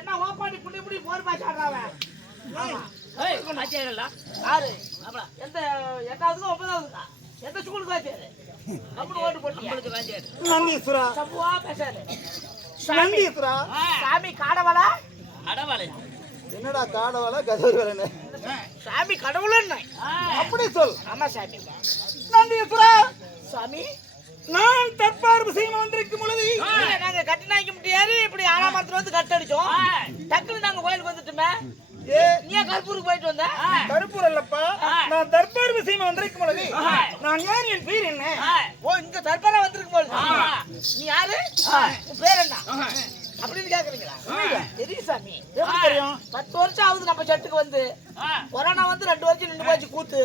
என்ன ஓப்பாண்டி புடி புடி போர் பாச்சாடுறாவ ஏய் பாத்தியாடா யாரு அப்பா எந்த 8வது 9வதுக்கா எந்த ஸ்கூலுக்கு வாத்தியாரு நம்ம ஓட்டு போட்டு நம்மளுக்கு பாத்தியாடு நந்தீஸ்வரா சம்புவா பேசாரு நந்தீஸ்வரா சாமி காடவளா அடவாளே என்னடா காடவாளா கதவு வேலைன்னு சாமி கடவுளன்னு அப்படி சொல். ஆமா சாமி நந்தீஸ்வரா சாமி நான் தற்பார்பு செய்ய வந்திருக்கும் பொழுது நாங்க கட்டினாய்க்க முடியாது இப்படி ஆலாமரத்துல வந்து கட்டடிச்சோம் டக்குனு நாங்க கோயிலுக்கு வந்துட்டுமே நீ கற்பூருக்கு போயிட்டு வந்த கருப்பூர் அல்லப்பா நான் தற்பார்பு செய்ய வந்திருக்கும் பொழுது நான் யார் என் பேர் என்ன ஓ இங்க தர்பாரா வந்திருக்கும் போது நீ யாரு உன் பேர் என்ன அப்படின்னு கேக்குறீங்களா தெரியும் சாமி எப்படி தெரியும் 10 வருஷம் ஆகுது நம்ம சட்டுக்கு வந்து கொரோனா வந்து 2 வருஷம் நின்று போச்சு கூத்து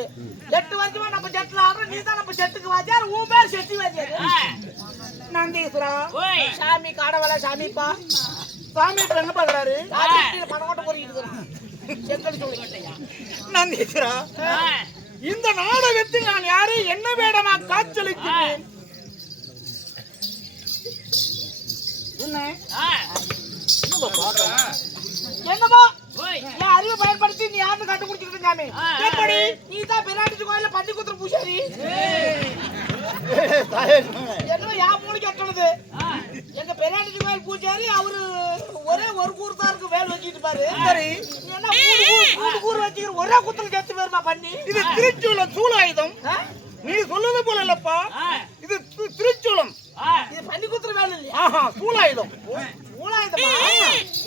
8 வருஷமா நம்ம சட்டுல ஆடுற நீ தான் நம்ம சட்டுக்கு வாத்தியார் உன் பேர் செட்டி வாத்தியார் நந்தீஸ்வரா சாமி காடவள சாமிப்பா சாமி இப்ப என்ன பாக்குறாரு பணம் கொண்டு பொறிக்கிட்டு செங்கல் சொல்லிக்கிட்டேயா நந்தீஸ்வரா இந்த நாடகத்தில் நான் யாரை என்ன வேடமா காட்சளிக்கிறேன் என்ன என்னமா என் அறிவை பயன்படுத்தி நீ யாருன்னு கண்டுபிடிச்சிட்டு சாமி எப்படி நீ தான் பெராட்டிச்சு கோயில பன்னி குத்துற பூசாரி என்ன என் மூணு கட்டணது எங்க பெராட்டிச்சு கோயில் பூசாரி அவரு ஒரே ஒரு கூறு தான் இருக்கு வேல் வச்சுட்டு பாரு சரி என்ன மூணு கூறு வச்சுக்கிற ஒரே குத்துல சேர்த்து பேருமா பண்ணி இது திருச்சூலம் சூலாயுதம் நீ சொல்லுது போல இல்லப்பா இது திருச்சூலம் இது பன்னி குத்துற வேல் இல்லையா ஆஹா சூலாயுதம் மூலாயுதமா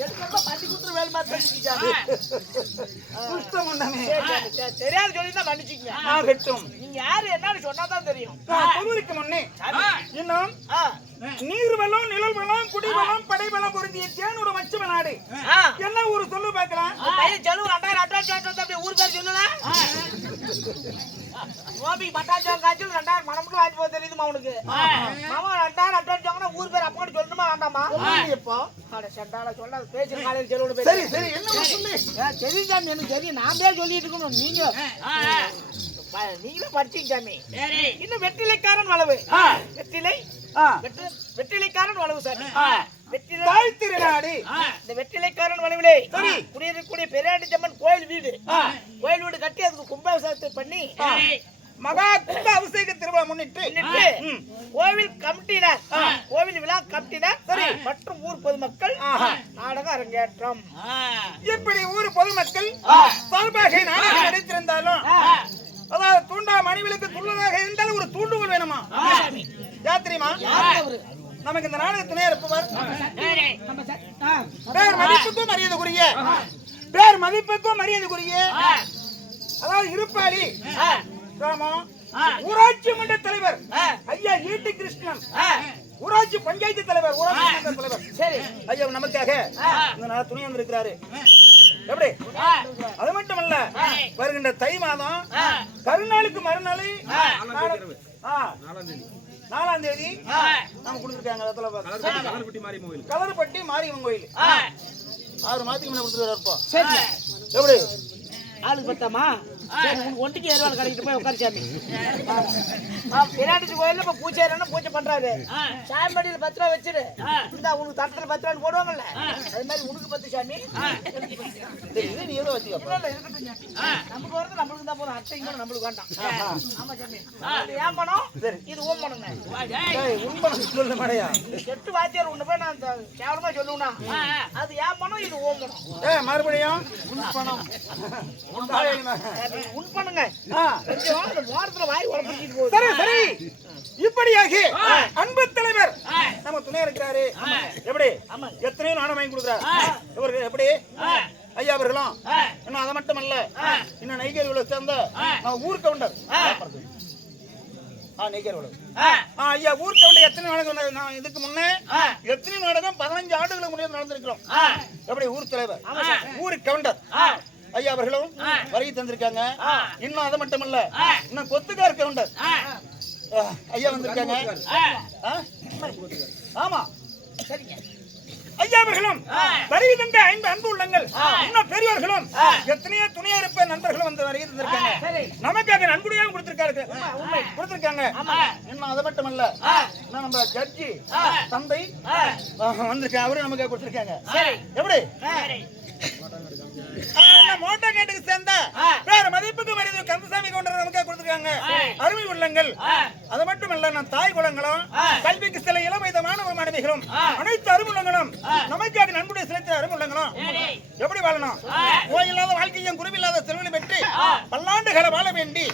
எனக்கு பன்னி குத்துற வேல் மாதிரி தெரிஞ்சுக்கிச்சாரு புஷ்டம் உண்டமே தெரியாது சொல்லிதான் மன்னிச்சுக்கங்க ஆகட்டும் நீங்க யாரு என்னன்னு சொன்னாதான் தெரியும் நான் சொல்வதற்கு முன்னே இன்னும் நீர் வளம் நிழல் வளம் குடி வளம் படை வளம் பொருந்திய தேனூர் மச்சம நாடு என்ன ஊரு சொல்லு பார்க்கலாம் பையன் செலவு 2000 அட்வான்ஸ் வந்து அப்படியே ஊர் பேர் சொல்லல கோபி பட்டாச்சாரம் காய்ச்சல் 2000 மனமுட்டு வாங்கி போக தெரியுதுமா உனக்கு மாமா 2000 அட்வான்ஸ் வாங்கினா ஊர் பேர் அப்பா சொல்லணுமா வேண்டாமா இப்போ அட செண்டால சொல்ல பேச்சு காலையில் செலவு சரி சரி என்ன ஊரு சொல்லு தெரியும் சாமி எனக்கு தெரியும் நான் பேர் சொல்லிட்டு இருக்கணும் நீங்க நீங்களும் படிச்சீங்க சாமி இன்னும் வெற்றிலைக்காரன் வளவு வெற்றிலை வெற்றிலைக்காரன் வளவு சாமி இந்த வெற்றிலைக்காரன் வளவிலே குடியிருக்கக்கூடிய பெரியாண்டிச்சம்மன் கோயில் வீடு கட்டி அதுக்கு கும்பாபிஷேகத்தை பண்ணி மகா கும்ப அபிஷேக திருவிழா முன்னிட்டு கோவில் கமிட்டினர் கோவில் விழா கமிட்டினர் மற்றும் ஊர் பொதுமக்கள் நாடக அரங்கேற்றம் எப்படி ஊர் பொதுமக்கள் சார்பாக நாடகம் நடித்திருந்தாலும் அதாவது தூண்டா மணிவிலுக்கு துள்ளதாக இருந்தாலும் ஒரு தூண்டுகோல் வேணுமா யாத்திரிமா நமக்கு இந்த நாடகத்தினே இருப்பவர் பேர் மதிப்புக்கும் மரியாதைக்குரிய அதாவது இருப்பாளி கிராமம் ஊராட்சி மன்ற தலைவர் ஐயா ஈட்டி கிருஷ்ணன் ஊராட்சி பஞ்சாயத்து தலைவர் ஊராட்சி மன்ற தலைவர் சரி ஐயா நமக்காக இந்த துணை வந்திருக்கிறாரு எப்படி அது மட்டும் அல்ல வருகின்ற தை மாதம் கருநாளுக்கு மறுநாள் 4ஆம் தேதி நம்ம கொடுத்துருக்காங்க கலர்பட்டி மாரியம்மன் கோயில் 6 மாதத்துக்கு முன்ன கொடுத்துருக்காரு எப்படி ஆளுக்கு பத்தாமா ஒன்றுக்கு ஏறுவாள் கடைக்கிட்டு போய் உட்காரு சாமி பிராட்டிச்சு கோயில்ல இப்ப பூஜை பூஜை பண்றாரு சாமிபடியில 10 ரூபா வச்சிரு இந்த உனக்கு தட்டத்துல 10 ரூபாய் போடுவாங்கல்ல அது மாதிரி உனக்கு 10 சாமி நீ எவ்வளவு வச்சுக்க நமக்கு வரது நம்மளுக்கு தான் போதும் அத்தைங்க நம்மளுக்கு வேண்டாம் ஆமா சாமி ஏன் பணம் இது ஓம் பண்ணுங்க உன் பணம் சொல்ல மாடையா கெட்டு வாத்தியார் ஒண்ணு போய் நான் கேவலமா சொல்லுவேனா அது ஏன் பணம் இது ஓம் பணம் மறுபடியும் உன் பணம் உன் பண்ணுங்க கொஞ்சம் அந்த வாரத்துல வாய் உடம்பிட்டு போகுது சரி சரி இப்படியாக அன்பு தலைவர் நம்ம துணை இருக்கிறாரு எப்படி எத்தனையோ நாணம் வாங்கி கொடுக்குறாரு இவருக்கு எப்படி ஐயா அவர்களும் இன்னும் அதை மட்டும் அல்ல இன்னும் நெய்கேரி சேர்ந்த ஊர் கவுண்டர் ஐயா ஊர் கவுண்டர் எத்தனை நாடகம் நான் இதுக்கு முன்னே எத்தனை நாடகம் 15 ஆண்டுகளுக்கு முன்னாடி நடந்திருக்கிறோம் எப்படி ஊர் தலைவர் ஊர் கவுண்டர் ஐயா அவர்களும் வருகை தந்திருக்காங்க இன்னும் அது மட்டும் இல்ல இன்னும் கொத்துக்கார் கவுண்டர் ஐயா வந்திருக்காங்க ஆமா ஐயா அவர்களும் வருகை தந்த 5 அன்பு உள்ளங்கள் இன்னும் பெரியவர்களும் எத்தனையோ துணையா இருப்ப நண்பர்களும் வந்து வருகை தந்திருக்காங்க. நமக்காக நன்கொடையாகவும் கொடுத்திருக்காங்க. இன்னும் அது மட்டுமல்ல, இன்னும் நம்ம ஜட்ஜி தந்தை வந்திருக்காங்க, அவரும் நமக்காக கொடுத்திருக்காங்க. எப்படி மோட்டா கேட்டுக்கு சேர்ந்த வேற மதிப்புக்கு மரியாதை கந்தசாமி கவுண்டர் நமக்காக கொடுத்திருக்காங்க. அருமை உள்ளங்கள் அது மட்டும் இல்ல, நம் தாய் குலங்களும் கல்விக்கு சில இளம் வயது மாணவ மாணவிகளும் அனைத்து அருமுள்ளங்களும் நமக்காக நன்கொடை செலுத்த அருமுள்ளங்களும் எப்படி வாழணும், நோயில்லாத வாழ்க்கையும் குருவில்லாத செல்வனை பெற்று பல்லாண்டுகளை வாழ வேண்டி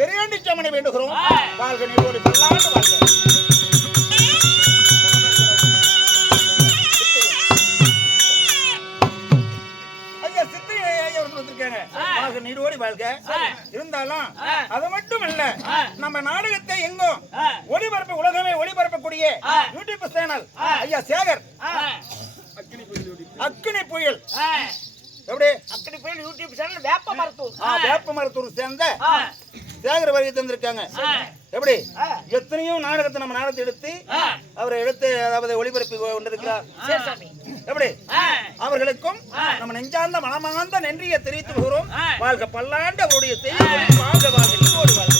பெரியாண்டி சாமனை வேண்டுகிறோம். வாழ்க நீரோடு பல்லாண்டு வாழ்க. நீரோடி வாழ்க. இருந்தாலும் அது மட்டும் இல்ல, நம்ம நாடகத்தை எங்கும் ஒளிபரப்பு உலகமே ஒளிபரப்பக்கூடிய யூடியூப் சேனல் ஐயா சேகர் அக்கினி புயல். எப்படி அக்கினி புயல் யூடியூப் சேனல் வேப்ப மருத்தூர் சேர்ந்த சேகர் வருகை தந்திருக்காங்க. எப்படி எத்தனையோ நாடகத்தை நம்ம நாடகத்தை எடுத்து அவரை எடுத்து அதாவது ஒளிபரப்பி கொண்டிருக்கிறார். எப்படி அவர்களுக்கும் நம்ம நெஞ்சார்ந்த மனமார்ந்த நன்றியை தெரிவித்து வருகிறோம். வாழ்க பல்லாண்டு அவருடைய செய்தி வாழ்க வாழ்க.